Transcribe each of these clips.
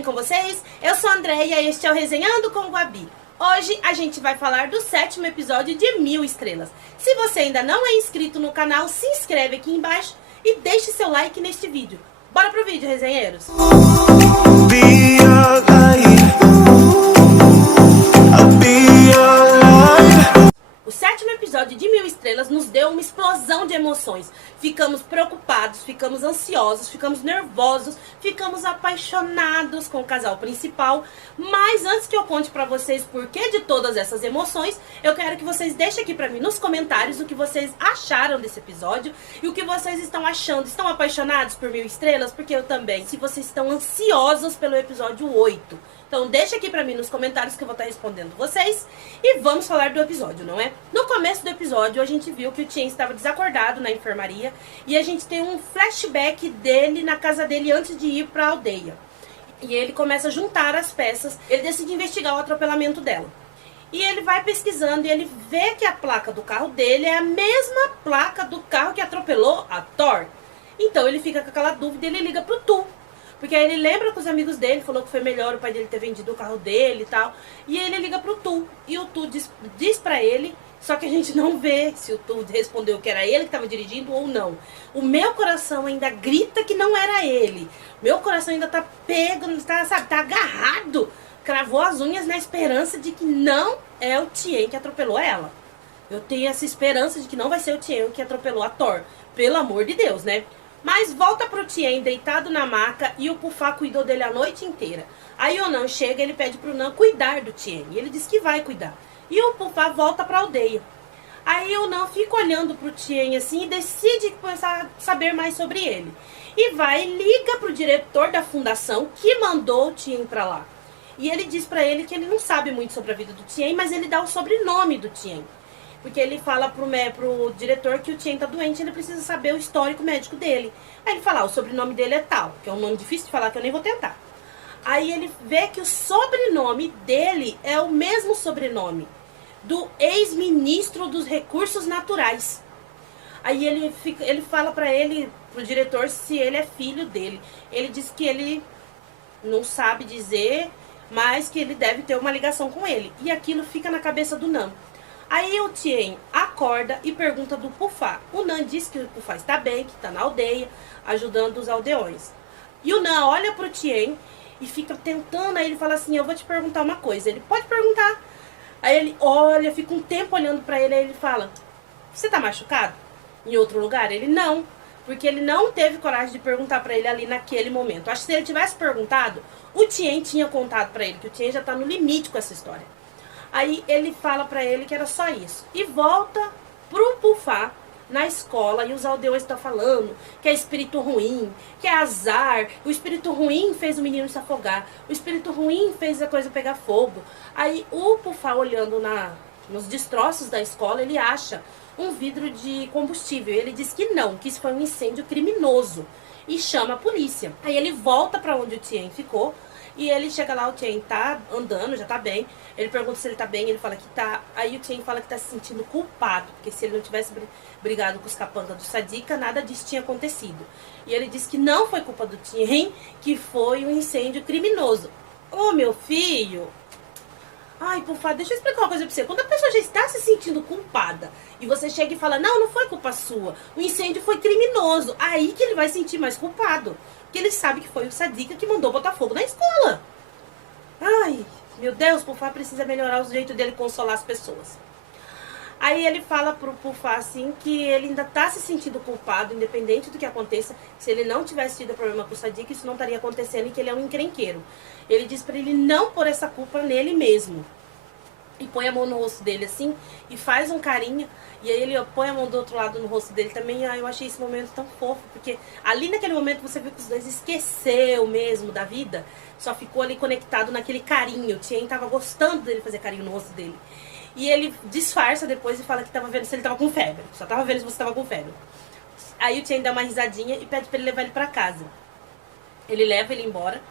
bem com vocês? Eu sou a Andréia e este é o Resenhando com Gabi. Hoje a gente vai falar do 7º episódio de 1000 Estrelas. Se você ainda não é inscrito no canal, se inscreve aqui embaixo e deixe seu like neste vídeo. Bora pro vídeo, resenheiros! O 7º episódio de 1000 Estrelas nos deu uma explosão de emoções. Ficamos preocupados, ficamos ansiosos, ficamos nervosos, ficamos apaixonados com o casal principal. Mas antes que eu conte pra vocês por que de todas essas emoções, eu quero que vocês deixem aqui pra mim nos comentários o que vocês acharam desse episódio e o que vocês estão achando. Estão apaixonados por 1000 Estrelas? Porque eu também. Se vocês estão ansiosos pelo episódio 8. Então deixa aqui pra mim nos comentários que eu vou estar respondendo vocês. E vamos falar do episódio, não é? No começo do episódio a gente viu que o Tien estava desacordado na enfermaria. E a gente tem um flashback dele na casa dele antes de ir pra aldeia. E ele começa a juntar as peças. Ele decide investigar o atropelamento dela. E ele vai pesquisando e ele vê que a placa do carro dele é a mesma placa do carro que atropelou a Thor. Então ele fica com aquela dúvida e ele liga pro Tu. Porque aí ele lembra com os amigos dele, falou que foi melhor o pai dele ter vendido o carro dele e tal. E ele liga pro Tu. E o Tu diz pra ele, só que a gente não vê se o Tu respondeu que era ele que estava dirigindo ou não. O meu coração ainda grita que não era ele. Meu coração ainda tá pego, tá agarrado. Cravou as unhas na esperança de que não é o Tien que atropelou ela. Eu tenho essa esperança de que não vai ser o Tien que atropelou a Thor. Pelo amor de Deus, né? Mas volta pro Tien deitado na maca e o Pufá cuidou dele a noite inteira. Aí o Nan chega e ele pede pro Nan cuidar do Tien. E ele diz que vai cuidar. E o Pufá volta pra aldeia. Aí o Nan fica olhando pro Tien assim e decide começar a saber mais sobre ele. E vai e liga pro diretor da fundação que mandou o Tien pra lá. E ele diz pra ele que ele não sabe muito sobre a vida do Tien, mas ele dá o sobrenome do Tien. Porque ele fala pro diretor que o Tien tá doente, ele precisa saber o histórico médico dele. Aí ele fala, o sobrenome dele é tal, que é um nome difícil de falar que eu nem vou tentar. Aí ele vê que o sobrenome dele é o mesmo sobrenome do ex-ministro dos Recursos Naturais. Aí ele fala pro diretor, se ele é filho dele. Ele diz que ele não sabe dizer, mas que ele deve ter uma ligação com ele. E aquilo fica na cabeça do Nan. Aí o Tien acorda e pergunta do Pufá. O Nan diz que o Pufá está bem, que está na aldeia, ajudando os aldeões. E o Nan olha pro Tien e fica tentando, aí ele fala assim, eu vou te perguntar uma coisa. Ele pode perguntar. Aí ele olha, fica um tempo olhando pra ele, aí ele fala, você tá machucado? Em outro lugar? Ele não, porque ele não teve coragem de perguntar pra ele ali naquele momento. Acho que se ele tivesse perguntado, o Tien tinha contado pra ele, que o Tien já tá no limite com essa história. Aí ele fala pra ele que era só isso. E volta pro Pufá na escola e os aldeões estão falando que é espírito ruim, que é azar. O espírito ruim fez o menino se afogar. O espírito ruim fez a coisa pegar fogo. Aí o Pufá olhando nos destroços da escola, ele acha um vidro de combustível. Ele diz que não, que isso foi um incêndio criminoso. E chama a polícia. Aí ele volta pra onde o Tien ficou. E ele chega lá, o Tien tá andando, já tá bem. Ele pergunta se ele tá bem, ele fala que tá. Aí o Tien fala que tá se sentindo culpado, porque se ele não tivesse brigado com os capangas do Sadika, nada disso tinha acontecido. E ele disse que não foi culpa do Tien, que foi um incêndio criminoso. Ô, meu filho! Ai, Pufá, deixa eu explicar uma coisa pra você. Quando a pessoa já está se sentindo culpada e você chega e fala, não foi culpa sua, o incêndio foi criminoso, aí que ele vai sentir mais culpado. Porque ele sabe que foi o Sadika que mandou botar fogo na escola. Ai, meu Deus, Pufá precisa melhorar o jeito dele consolar as pessoas. Aí ele fala pro Pufá assim que ele ainda tá se sentindo culpado, independente do que aconteça. Se ele não tivesse tido problema com o Sadika, isso não estaria acontecendo e que ele é um encrenqueiro. Ele diz pra ele não pôr essa culpa nele mesmo. E põe a mão no rosto dele assim e faz um carinho. E aí ele põe a mão do outro lado no rosto dele também. Eu achei esse momento tão fofo, porque ali naquele momento você viu que os dois esqueceu mesmo da vida. Só ficou ali conectado naquele carinho. O Tien tava gostando dele fazer carinho no rosto dele. E ele disfarça depois e fala que tava vendo se ele tava com febre. Só tava vendo se você tava com febre. Aí o Tien dá uma risadinha e pede pra ele levar ele pra casa. Ele leva ele embora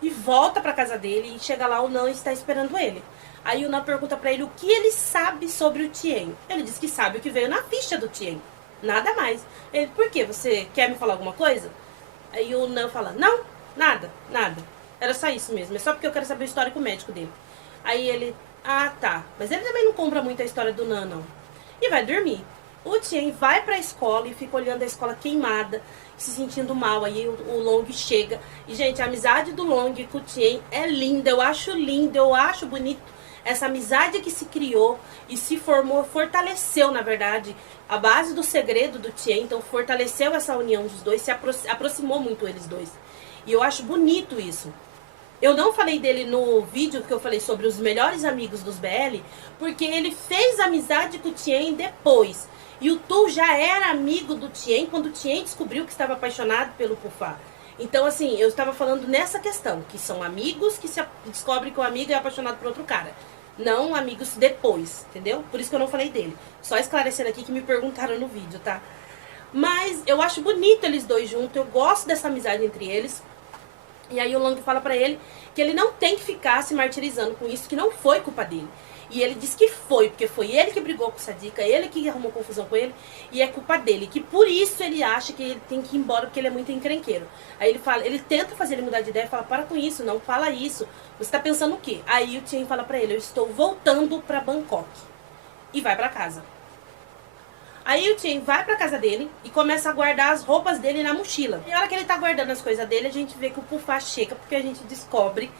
e volta pra casa dele. E chega lá, o Nan está esperando ele. Aí o Nan pergunta pra ele o que ele sabe sobre o Tien. Ele diz que sabe o que veio na ficha do Tien. Nada mais. Ele, por quê? Você quer me falar alguma coisa? Aí o Nan fala, não, nada. Era só isso mesmo, é só porque eu quero saber o histórico médico dele. Aí ele, ah tá, mas ele também não compra muito a história do Nan, não. E vai dormir. O Tien vai pra escola e fica olhando a escola queimada, se sentindo mal. Aí o Long chega. E, gente, a amizade do Long com o Tien é linda. Eu acho lindo, eu acho bonito. Essa amizade que se criou e se formou, fortaleceu, na verdade, a base do segredo do Tien. Então, fortaleceu essa união dos dois, se aproximou muito eles dois. E eu acho bonito isso. Eu não falei dele no vídeo que eu falei sobre os melhores amigos dos BL, porque ele fez amizade com o Tien depois. E o Tu já era amigo do Tien quando o Tien descobriu que estava apaixonado pelo Pufá. Então, assim, eu estava falando nessa questão, que são amigos que se descobrem que o amigo é apaixonado por outro cara. Não amigos depois, entendeu? Por isso que eu não falei dele. Só esclarecendo aqui que me perguntaram no vídeo, tá? Mas eu acho bonito eles dois juntos, eu gosto dessa amizade entre eles. E aí o Long fala pra ele que ele não tem que ficar se martirizando com isso, que não foi culpa dele. E ele diz que foi, porque foi ele que brigou com o Sadika, ele que arrumou confusão com ele, e é culpa dele. Que por isso ele acha que ele tem que ir embora, porque ele é muito encrenqueiro. Aí ele fala, ele tenta fazer ele mudar de ideia, fala, para com isso, não fala isso. Você tá pensando o quê? Aí o Tien fala pra ele, eu estou voltando pra Bangkok. E vai pra casa. Aí o Tien vai pra casa dele e começa a guardar as roupas dele na mochila. E na hora que ele tá guardando as coisas dele, a gente vê que o Pufá chega, porque a gente descobre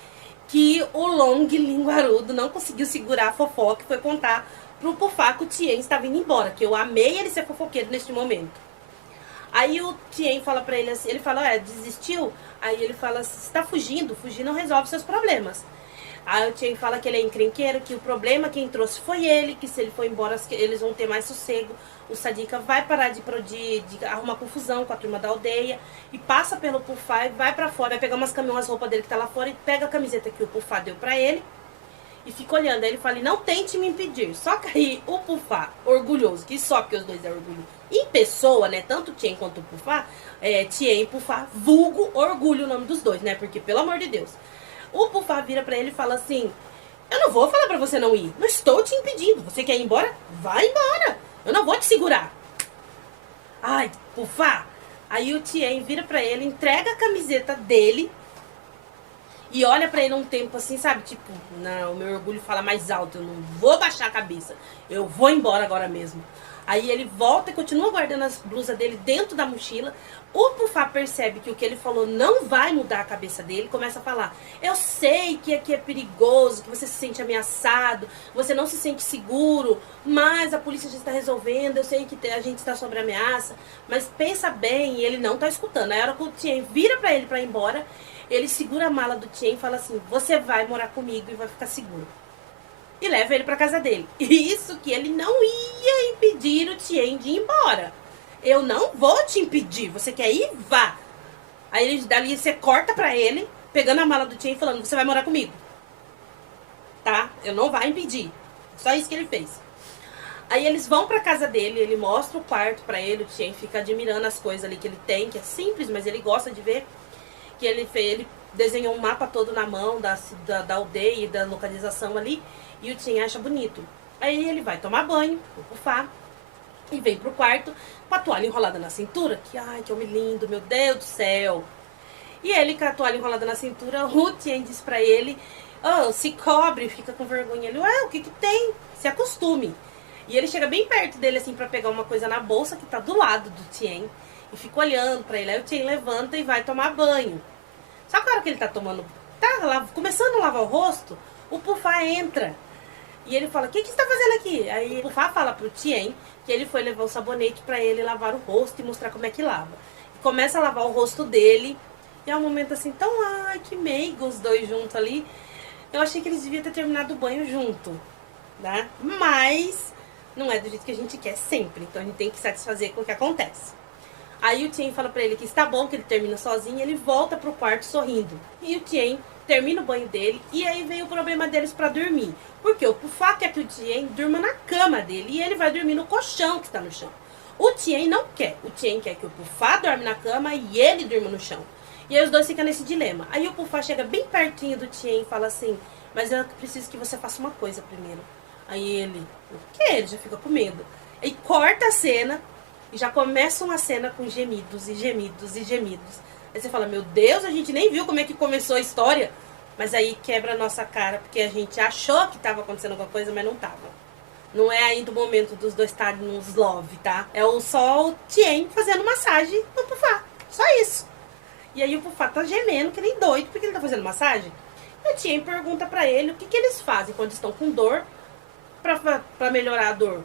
que o Long linguarudo não conseguiu segurar a fofoca e foi contar pro Pufá que o Tien estava indo embora, que eu amei ele ser fofoqueiro neste momento. Aí o Tien fala pra ele assim, ele fala, desistiu? Aí ele fala, você tá fugindo, fugir não resolve seus problemas. Aí o Tien fala que ele é encrenqueiro, que o problema quem trouxe foi ele, que se ele for embora eles vão ter mais sossego. O Sadika vai parar de arrumar confusão com a turma da aldeia e passa pelo Pufá e vai pra fora, vai pegar umas roupas dele que tá lá fora e pega a camiseta que o Pufá deu pra ele e fica olhando. Aí ele fala, não tente me impedir. Só que aí o Pufá, orgulhoso, que só porque os dois é orgulho em pessoa, né, tanto o Tien quanto o Pufá, Tien e Pufá, vulgo orgulho o nome dos dois, né, porque pelo amor de Deus. O Pufá vira pra ele e fala assim, eu não vou falar pra você não ir, não estou te impedindo, você quer ir embora? Vai embora, eu não vou te segurar. Ai, Pufá. Aí o Tien vira pra ele, entrega a camiseta dele e olha pra ele um tempo assim, sabe, tipo, não, o meu orgulho fala mais alto, eu não vou baixar a cabeça, eu vou embora agora mesmo. Aí ele volta e continua guardando as blusas dele dentro da mochila. O Pufá percebe que o que ele falou não vai mudar a cabeça dele. Começa a falar, eu sei que aqui é perigoso, que você se sente ameaçado, você não se sente seguro, mas a polícia já está resolvendo, eu sei que a gente está sob ameaça, mas pensa bem, e ele não está escutando. Aí a hora que o Tien vira pra ele pra ir embora, ele segura a mala do Tien e fala assim, você vai morar comigo e vai ficar seguro. E leva ele pra casa dele. Isso que ele não ia impedir o Tien de ir embora. Eu não vou te impedir. Você quer ir? Vá. Aí dali você corta pra ele, pegando a mala do Tien e falando, você vai morar comigo. Tá? Eu não vai impedir. Só isso que ele fez. Aí eles vão pra casa dele, ele mostra o quarto pra ele, o Tien fica admirando as coisas ali que ele tem, que é simples, mas ele gosta de ver. Que ele desenhou um mapa todo na mão da aldeia e da localização ali. E o Tien acha bonito. Aí ele vai tomar banho, o Pufá, e vem pro quarto com a toalha enrolada na cintura. Que, ai, que homem lindo, meu Deus do céu. E ele com a toalha enrolada na cintura, o Tien diz pra ele, se cobre, fica com vergonha. Ele, o que que tem? Se acostume. E ele chega bem perto dele, assim, pra pegar uma coisa na bolsa que tá do lado do Tien. E fica olhando pra ele. Aí o Tien levanta e vai tomar banho. Só que a hora que ele tá começando a lavar o rosto, o Pufá entra. E ele fala, o que você tá fazendo aqui? Aí o Pufá fala pro Tien que ele foi levar o sabonete pra ele lavar o rosto e mostrar como é que lava. E começa a lavar o rosto dele. E é um momento assim, tão, ai, que meigo os dois juntos ali. Eu achei que eles deviam ter terminado o banho junto, né? Mas não é do jeito que a gente quer sempre. Então a gente tem que satisfazer com o que acontece. Aí o Tien fala pra ele que está bom, que ele termina sozinho, ele volta pro quarto sorrindo. E o Tien termina o banho dele, e aí vem o problema deles pra dormir. Porque o Pufá quer que o Tien durma na cama dele, e ele vai dormir no colchão que está no chão. O Tien não quer. O Tien quer que o Pufá dorme na cama e ele durma no chão. E aí os dois ficam nesse dilema. Aí o Pufá chega bem pertinho do Tien e fala assim, mas eu preciso que você faça uma coisa primeiro. Aí ele, o quê? Ele já fica com medo. Aí corta a cena, e já começa uma cena com gemidos e gemidos e gemidos. Aí você fala, meu Deus, a gente nem viu como é que começou a história. Mas aí quebra a nossa cara, porque a gente achou que tava acontecendo alguma coisa, mas não tava. Não é ainda o momento dos dois estarem nos love, tá? É só o Tien fazendo massagem no Pufá. Só isso. E aí o Pufá tá gemendo que nem doido, porque ele tá fazendo massagem. E o Tien pergunta pra ele o que eles fazem quando estão com dor pra melhorar a dor.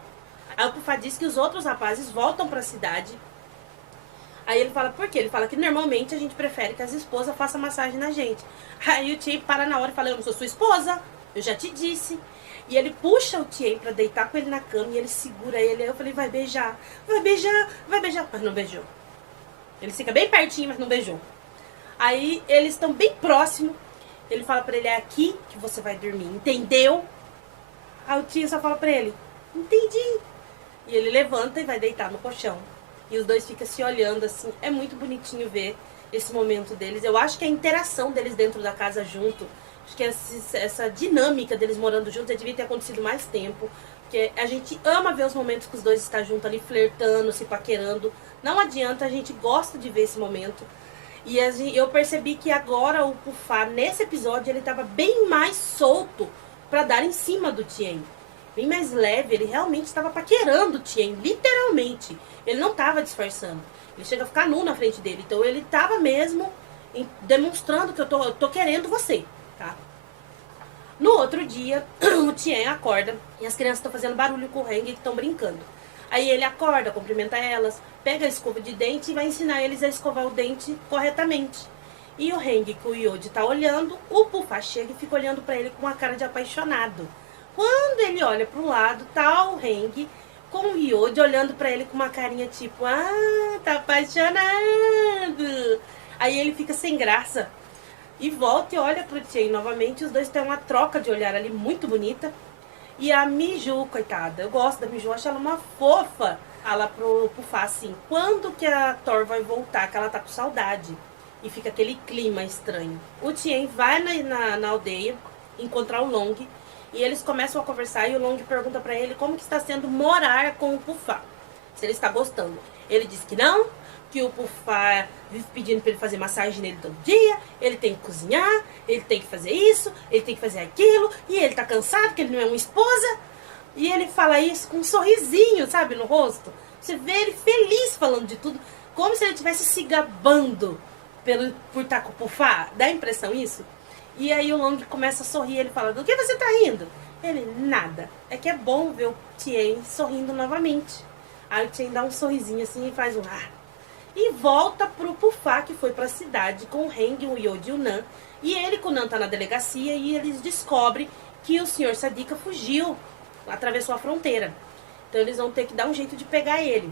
Aí o Pufá diz que os outros rapazes voltam pra cidade. Aí ele fala, por quê? Ele fala que normalmente a gente prefere que as esposas façam massagem na gente. Aí o Tien para na hora e fala, eu não sou sua esposa, eu já te disse. E ele puxa o Tien pra deitar com ele na cama e ele segura ele. Aí eu falei, vai beijar, vai beijar, vai beijar. Mas não beijou. Ele fica bem pertinho, mas não beijou. Aí eles estão bem próximos. Ele fala pra ele, é aqui que você vai dormir, entendeu? Aí o Tien só fala pra ele, entendi. E ele levanta e vai deitar no colchão. E os dois ficam se olhando assim. É muito bonitinho ver esse momento deles. Eu acho que a interação deles dentro da casa junto, acho que essa dinâmica deles morando juntos, devia ter acontecido mais tempo. Porque a gente ama ver os momentos que os dois estão juntos ali, flertando, se paquerando. Não adianta, a gente gosta de ver esse momento. E eu percebi que agora o Pufá, nesse episódio, ele tava bem mais solto pra dar em cima do Tien. Bem mais leve, ele realmente estava paquerando o Tien, literalmente. Ele não estava disfarçando. Ele chega a ficar nu na frente dele. Então ele estava mesmo demonstrando que eu tô querendo você, tá? No outro dia, o Tien acorda e as crianças estão fazendo barulho com o Heng e estão brincando. Aí ele acorda, cumprimenta elas, pega a escova de dente e vai ensinar eles a escovar o dente corretamente. E o Heng, que o Yodi tá olhando, o Pufá chega e fica olhando pra ele com uma cara de apaixonado. Quando ele olha pro lado, tá o Heng com o Yodi olhando pra ele com uma carinha tipo, ah, tá apaixonado. Aí ele fica sem graça e volta e olha pro Tien novamente. Os dois têm uma troca de olhar ali muito bonita. E a Miju, coitada, eu gosto da Miju, acho ela uma fofa. Fala pro Pufá assim, quando que a Thor vai voltar, que ela tá com saudade. E fica aquele clima estranho. O Tien vai na aldeia encontrar o Long. E eles começam a conversar e o Long pergunta pra ele como que está sendo morar com o Pufá. Se ele está gostando. Ele diz que não, que o Pufá vive pedindo pra ele fazer massagem nele todo dia, ele tem que cozinhar, ele tem que fazer isso, ele tem que fazer aquilo, e ele tá cansado, que ele não é uma esposa. E ele fala isso com um sorrisinho, sabe, no rosto. Você vê ele feliz falando de tudo, como se ele estivesse se gabando por estar com o Pufá. Dá a impressão isso? E aí o Long começa a sorrir, ele fala, do que você tá rindo? Ele, nada. É que é bom ver o Tien sorrindo novamente. Aí o Tien dá um sorrisinho assim e faz um ah. E volta pro Pufá, que foi pra cidade com o Heng, o Yodi e o Nan. E ele com o Nan tá na delegacia e eles descobrem que o Sr. Sadika fugiu, atravessou a fronteira. Então eles vão ter que dar um jeito de pegar ele.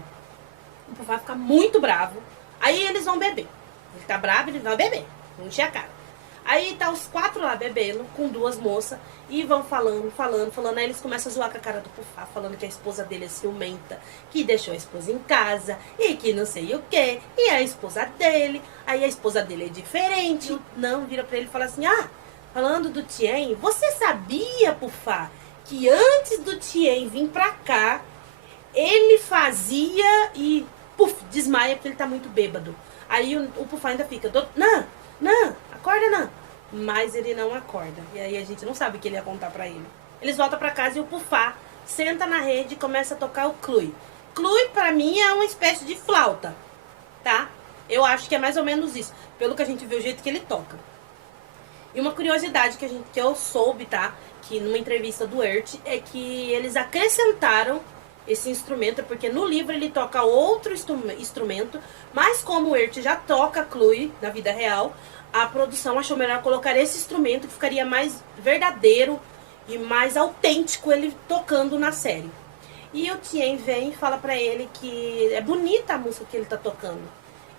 O Pufá fica muito bravo. Aí eles vão beber. Ele tá bravo, ele vai beber. Não encher a cara. Aí tá os 4 lá bebendo, com 2 moças, e vão falando. Aí eles começam a zoar com a cara do Pufá, falando que a esposa dele é ciumenta, que deixou a esposa em casa, e que não sei o que, e a esposa dele, aí a esposa dele é diferente. Não, vira pra ele e fala assim, ah, falando do Tien, você sabia, Pufá, que antes do Tien vir pra cá, ele fazia e, puf, desmaia porque ele tá muito bêbado. Aí o Pufá ainda fica, não, acorda não. Mas ele não acorda. E aí a gente não sabe o que ele ia contar pra ele. Eles voltam pra casa e o Pufá senta na rede e começa a tocar o Clui. Clui pra mim é uma espécie de flauta, tá? Eu acho que é mais ou menos isso. Pelo que a gente vê o jeito que ele toca. E uma curiosidade que eu soube, tá? Que numa entrevista do Ert, é que eles acrescentaram esse instrumento, porque no livro ele toca outro instrumento, mas como o Ert já toca Clui na vida real, a produção achou melhor colocar esse instrumento que ficaria mais verdadeiro e mais autêntico ele tocando na série. E o Tien vem e fala pra ele que é bonita a música que ele tá tocando.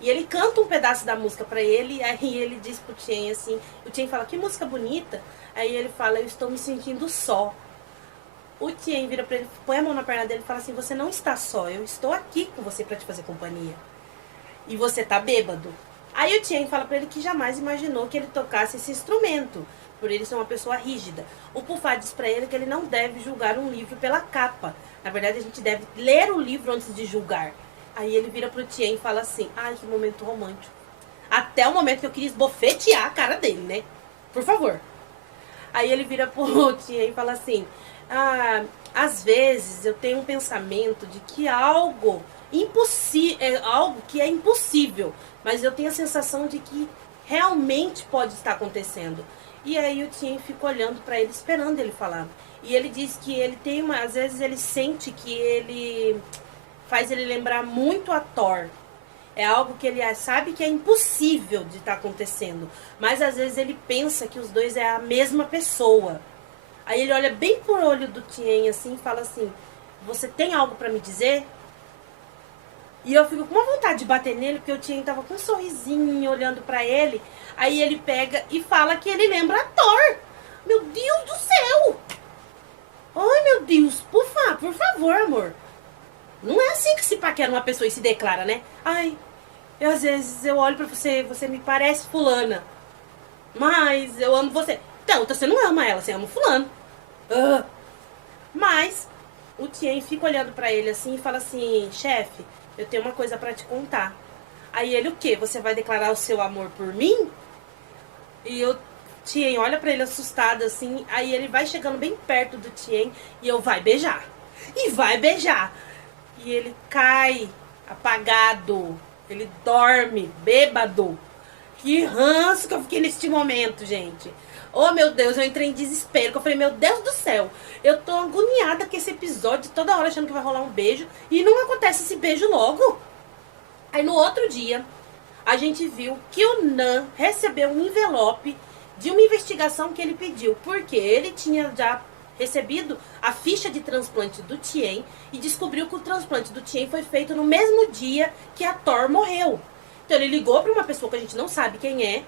E ele canta um pedaço da música pra ele, aí ele diz pro Tien assim, o Tien fala, que música bonita. Aí ele fala, eu estou me sentindo só. O Tien vira pra ele, põe a mão na perna dele e fala assim, você não está só, eu estou aqui com você pra te fazer companhia. E você tá bêbado. Aí o Tien fala pra ele que jamais imaginou que ele tocasse esse instrumento, por ele ser uma pessoa rígida. O Pufá diz pra ele que ele não deve julgar um livro pela capa. Na verdade, a gente deve ler o livro antes de julgar. Aí ele vira pro Tien e fala assim, ai, que momento romântico. Até o momento que eu queria esbofetear a cara dele, né? por favor. Aí ele vira pro Tien e fala assim, às vezes eu tenho um pensamento de que algo que é impossível, mas eu tenho a sensação de que realmente pode estar acontecendo. E aí o Tien fica olhando pra ele, esperando ele falar. E ele diz que ele tem às vezes ele sente que ele faz ele lembrar muito a Thor. É algo que ele sabe que é impossível de estar acontecendo. Mas às vezes ele pensa que os dois é a mesma pessoa. Aí ele olha bem pro olho do Tien assim e fala assim, você tem algo pra me dizer? E eu fico com uma vontade de bater nele, porque o Tien tava com um sorrisinho olhando pra ele. Aí ele pega e fala que ele lembra a Thor. Meu Deus do céu! Ai, meu Deus, por favor, amor. Não é assim que se paquera uma pessoa e se declara, né? Ai, às vezes eu olho pra você, você me parece fulana. Mas eu amo você. Então você não ama ela, você ama o fulano. Mas o Tien fica olhando pra ele assim e fala assim, chefe, eu tenho uma coisa pra te contar. Aí ele, o quê? Você vai declarar o seu amor por mim? E o Tien olha pra ele assustado assim, aí ele vai chegando bem perto do Tien e eu vai beijar. E vai beijar. E ele cai apagado. Ele dorme, bêbado. Que ranço que eu fiquei neste momento, gente. Oh, meu Deus, eu entrei em desespero. Eu falei, meu Deus do céu. Eu tô agoniada com esse episódio, toda hora achando que vai rolar um beijo. E não acontece esse beijo logo. Aí no outro dia, a gente viu que o Nan recebeu um envelope de uma investigação que ele pediu. Porque ele tinha já recebido a ficha de transplante do Tien e descobriu que o transplante do Tien foi feito no mesmo dia que a Thor morreu. Então ele ligou para uma pessoa que a gente não sabe quem é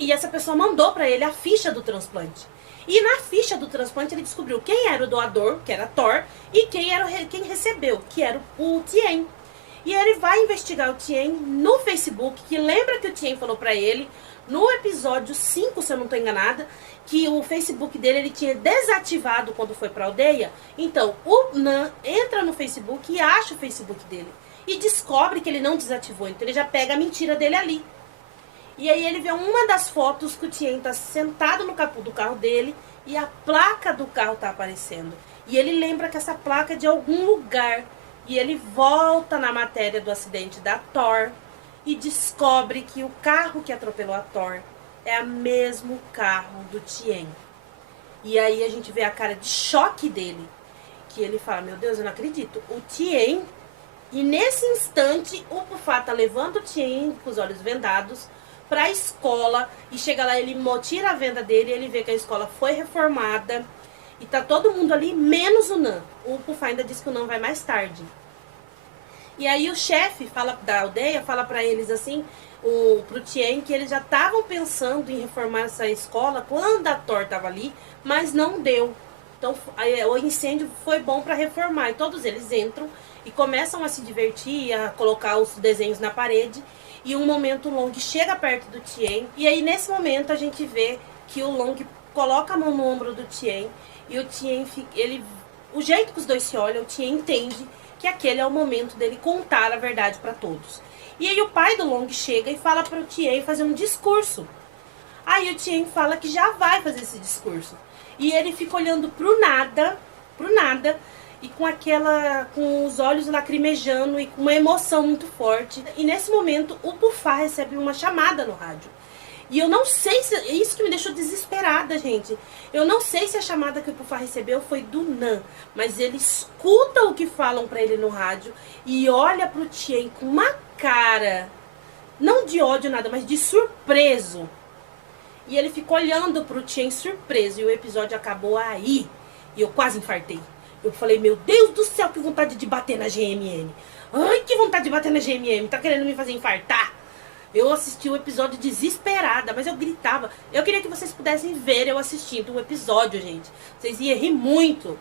e essa pessoa mandou para ele a ficha do transplante. E na ficha do transplante ele descobriu quem era o doador, que era a Thor, e quem recebeu, que era o Tien. E ele vai investigar o Tien no Facebook, que lembra que o Tien falou para ele no episódio 5, se eu não estou enganada, que o Facebook dele ele tinha desativado quando foi pra aldeia. Então, o Nan entra no Facebook e acha o Facebook dele. E descobre que ele não desativou. Então, ele já pega a mentira dele ali. E aí, ele vê uma das fotos que o Tien tá sentado no capô do carro dele e a placa do carro tá aparecendo. E ele lembra que essa placa é de algum lugar. E ele volta na matéria do acidente da Thor e descobre que o carro que atropelou a Thor é o mesmo carro do Tien. E aí a gente vê a cara de choque dele. Que ele fala, meu Deus, eu não acredito. O Tien. E nesse instante, o Pufá tá levando o Tien com os olhos vendados pra escola. E chega lá, ele tira a venda dele e ele vê que a escola foi reformada. E tá todo mundo ali, menos o Nan. O Pufá ainda diz que o Nan vai mais tarde. E aí o chefe da aldeia fala pra eles assim, pro Tien, que eles já estavam pensando em reformar essa escola quando a Thor tava ali, mas não deu. Então o incêndio foi bom pra reformar. E todos eles entram e começam a se divertir, a colocar os desenhos na parede. E um momento o Long chega perto do Tien. E aí nesse momento a gente vê que o Long coloca a mão no ombro do Tien. E o Tien, o jeito que os dois se olham, o Tien entende que aquele é o momento dele contar a verdade pra todos. E aí o pai do Long chega e fala pro Tien fazer um discurso. Aí o Tien fala que já vai fazer esse discurso. E ele fica olhando pro nada, e com os olhos lacrimejando e com uma emoção muito forte. E nesse momento o Pufá recebe uma chamada no rádio. E eu não sei se... Isso que me deixou desesperada, gente. Eu não sei se a chamada que o Pufá recebeu foi do Nan. Mas ele escuta o que falam pra ele no rádio. E olha pro Tien com uma cara... Não de ódio nada, mas de surpreso. E ele fica olhando pro Tien surpreso. E o episódio acabou aí. E eu quase infartei. Eu falei, meu Deus do céu, que vontade de bater na GMM. Ai, que vontade de bater na GMM. Tá querendo me fazer infartar? Eu assisti o episódio desesperada, mas eu gritava. Eu queria que vocês pudessem ver eu assistindo o episódio, gente. Vocês iam rir muito.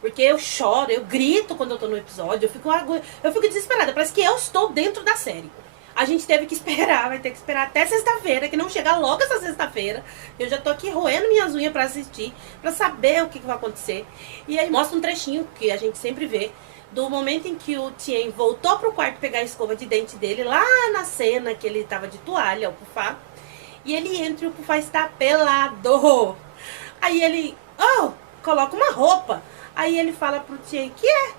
Porque eu choro, eu grito quando eu tô no episódio. Eu fico desesperada. Parece que eu estou dentro da série. A gente teve que esperar, vai ter que esperar até sexta-feira, que não chega logo essa sexta-feira. Eu já tô aqui roendo minhas unhas pra assistir, pra saber o que vai acontecer. E aí mostra um trechinho que a gente sempre vê do momento em que o Tien voltou pro quarto pegar a escova de dente dele, lá na cena que ele tava de toalha, o Pufá. E ele entra e o Pufá está pelado. Aí ele, coloca uma roupa. Aí ele fala pro Tien, que é?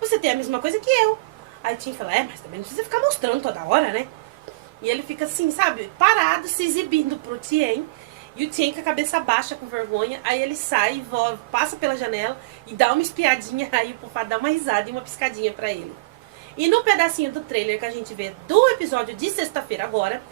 Você tem a mesma coisa que eu. Aí o Tien fala, mas também não precisa ficar mostrando toda hora, né? E ele fica assim, sabe, parado, se exibindo pro Tien. E o Tien com a cabeça baixa, com vergonha. Aí ele sai, passa pela janela e dá uma espiadinha. Aí o Pufá dá uma risada e uma piscadinha pra ele. E no pedacinho do trailer que a gente vê do episódio de sexta-feira agora,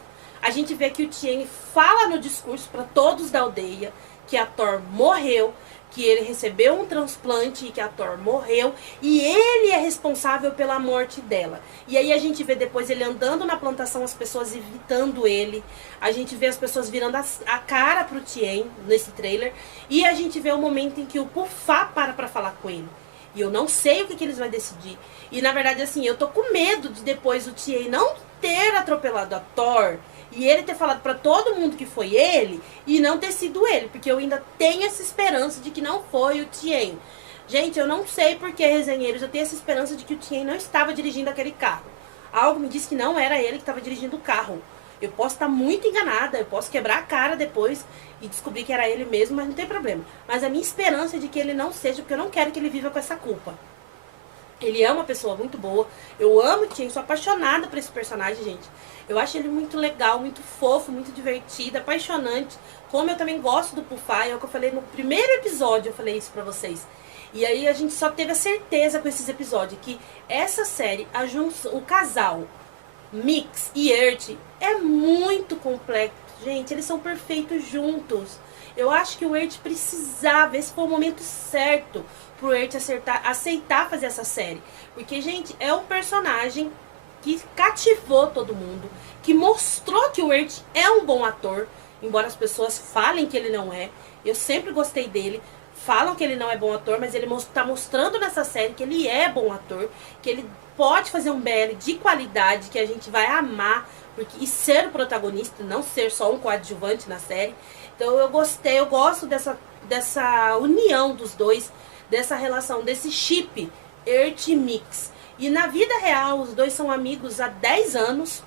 a gente vê que o Tien fala no discurso pra todos da aldeia que a Thor morreu, que ele recebeu um transplante e que a Thor morreu, e ele é responsável pela morte dela. E aí a gente vê depois ele andando na plantação, as pessoas evitando ele, a gente vê as pessoas virando a cara pro Tien nesse trailer, e a gente vê o momento em que o Pufá para falar com ele. E eu não sei o que eles vão decidir. E na verdade, assim, eu tô com medo de depois o Tien não ter atropelado a Thor e ele ter falado pra todo mundo que foi ele e não ter sido ele, porque eu ainda tenho essa esperança de que não foi o Tien. Gente, eu não sei porque, resenheiros, eu tenho essa esperança de que o Tien não estava dirigindo aquele carro. Algo me diz que não era ele que estava dirigindo o carro. Eu posso estar muito enganada, eu posso quebrar a cara depois e descobrir que era ele mesmo, mas não tem problema. Mas a minha esperança é de que ele não seja, porque eu não quero que ele viva com essa culpa. Ele é uma pessoa muito boa. Eu amo o Tien, sou apaixonada por esse personagem, gente. Eu acho ele muito legal, muito fofo, muito divertido, apaixonante. Como eu também gosto do Pufá, é o que eu falei no primeiro episódio, eu falei isso pra vocês. E aí a gente só teve a certeza com esses episódios que essa série, o casal Mix e Earth é muito complexo. Gente, eles são perfeitos juntos. Eu acho que o Earth precisava, esse foi o momento certo pro Earth aceitar fazer essa série. Porque, gente, é um personagem que cativou todo mundo, que mostrou que o Earth é um bom ator, embora as pessoas falem que ele não é. Eu sempre gostei dele. Falam que ele não é bom ator, mas ele tá mostrando nessa série que ele é bom ator, que ele pode fazer um BL de qualidade, que a gente vai amar, e ser o protagonista, não ser só um coadjuvante na série. Então eu gosto dessa união dos dois, dessa relação, desse chip Earth Mix. E na vida real, os dois são amigos há 10 anos.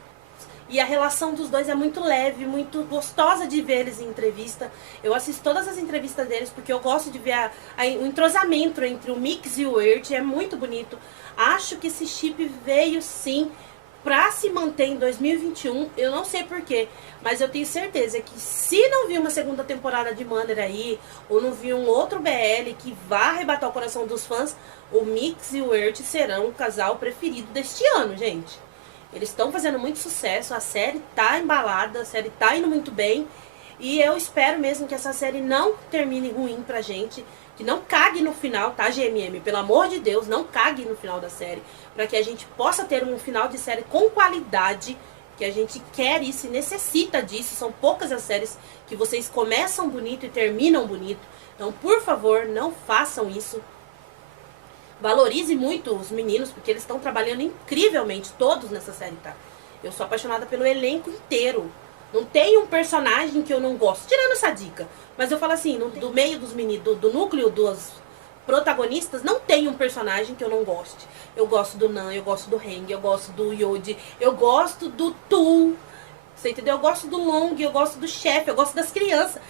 E a relação dos dois é muito leve, muito gostosa de ver eles em entrevista. Eu assisto todas as entrevistas deles porque eu gosto de ver o entrosamento entre o Mix e o Earth. É muito bonito. Acho que esse chip veio sim pra se manter em 2021. Eu não sei porquê, mas eu tenho certeza que se não vir uma segunda temporada de Mother aí, ou não vir um outro BL que vá arrebatar o coração dos fãs, o Mix e o Earth serão o casal preferido deste ano, gente. Eles estão fazendo muito sucesso, a série tá embalada, a série tá indo muito bem. E eu espero mesmo que essa série não termine ruim pra gente, que não cague no final, tá, GMM? Pelo amor de Deus, não cague no final da série, pra que a gente possa ter um final de série com qualidade, que a gente quer isso e necessita disso. São poucas as séries que vocês começam bonito e terminam bonito. Então, por favor, não façam isso. Valorize muito os meninos, porque eles estão trabalhando incrivelmente, todos nessa série, tá? Eu sou apaixonada pelo elenco inteiro. Não tem um personagem que eu não gosto, tirando essa dica. Mas eu falo assim, do meio dos meninos, do núcleo dos protagonistas, não tem um personagem que eu não goste. Eu gosto do Nan, eu gosto do Heng, eu gosto do Yodi, eu gosto do Tu. Você entendeu? Eu gosto do Long, eu gosto do chefe, eu gosto das crianças.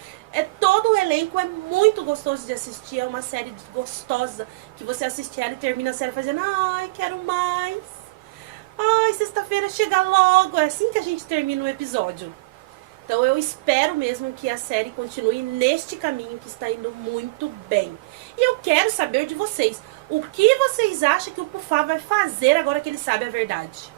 Todo o elenco é muito gostoso de assistir. É uma série gostosa que você assiste ela e termina a série fazendo ai, quero mais. Ai, sexta-feira chega logo. É assim que a gente termina o episódio. Então eu espero mesmo que a série continue neste caminho que está indo muito bem. E eu quero saber de vocês. O que vocês acham que o Pufá vai fazer agora que ele sabe a verdade?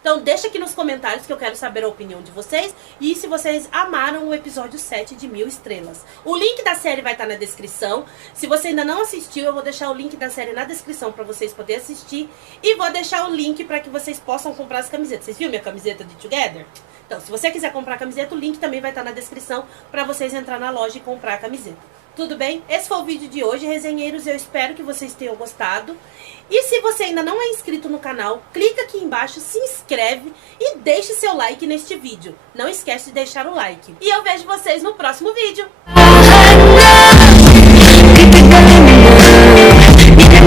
Então deixa aqui nos comentários que eu quero saber a opinião de vocês. E se vocês amaram o episódio 7 de 1000 estrelas. O link da série vai estar na descrição. Se você ainda não assistiu, eu vou deixar o link da série na descrição para vocês poderem assistir. E vou deixar o link para que vocês possam comprar as camisetas. Vocês viram minha camiseta de Together? Então, se você quiser comprar a camiseta, o link também vai estar na descrição para vocês entrar na loja e comprar a camiseta. Tudo bem? Esse foi o vídeo de hoje, resenheiros. Eu espero que vocês tenham gostado. E se você ainda não é inscrito no canal, clica aqui embaixo, se inscreve e deixe seu like neste vídeo. Não esquece de deixar o like. E eu vejo vocês no próximo vídeo.